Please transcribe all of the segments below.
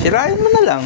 Sirain mo na lang.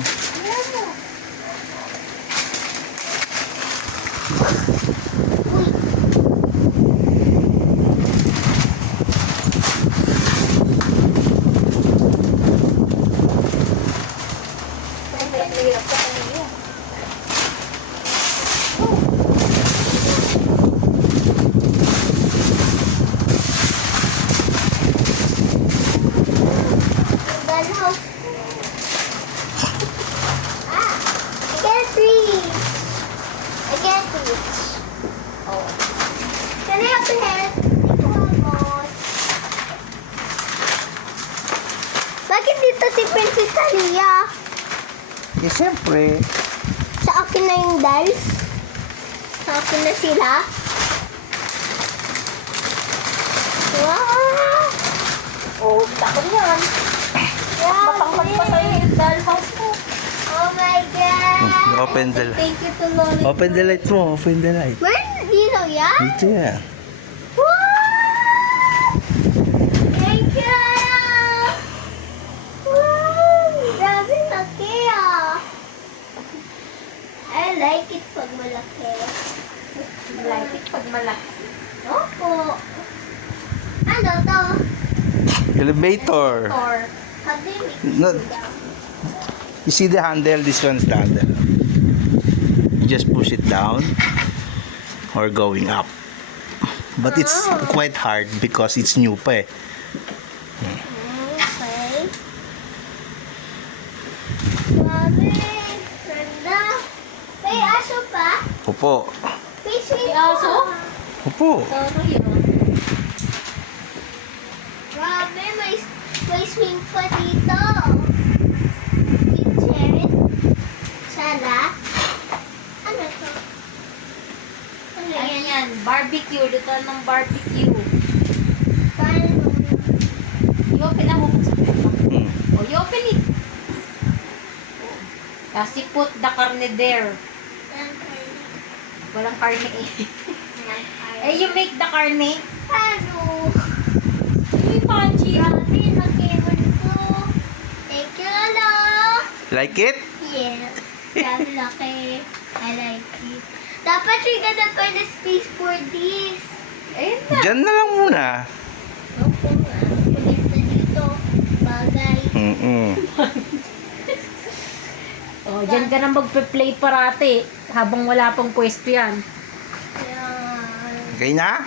Can I have the hand? Bakit dito si Princess Alia? Eh, siyempre. Sa akin na yung dolls? Sa akin na sila? Wow! Oh, takot yan. Matangkad pa sa'yo yung dollhouse mo. Oh my God! Open the light. Thank you to Loli. Open the light mo. Open the light. Meron dito yan? Dito yan. Wow! Thank you! Wow! Grabe laki ah! I like it pag malaki. Like it pag malaki. Opo. Ano to? Elevator. Or, Kadimik. No. You see the handle? This one's the handle. You just push it down or going up. But it's quite hard because it's new pa eh. Okay. Grabe. Ganda. May aso pa? Opo. May swing May aso? pa. Opo. ano yun? Grabe, may swing pa dito. Kitchen. Sala. Ano to? Ano Ayan yan? yan, barbecue. Dito ng barbecue. Paano? I-open na mo sa pera. Hmm. Oh, i-open it. Kasi put the carne there. Walang carne eh. Eh, you make the carne. Paano? Uy, Panji. Grabe, nakibon ko. Thank you, Lolo. Like it? Yeah. Grabe laki. I like it. Dapat we gonna find a space for this. Ayun na. Diyan na lang muna. Opo nga. Kulit na dito. Bagay. Oh, dyan ka na magpe-play parati habang wala pang pwesto yan. Yan. Okay na?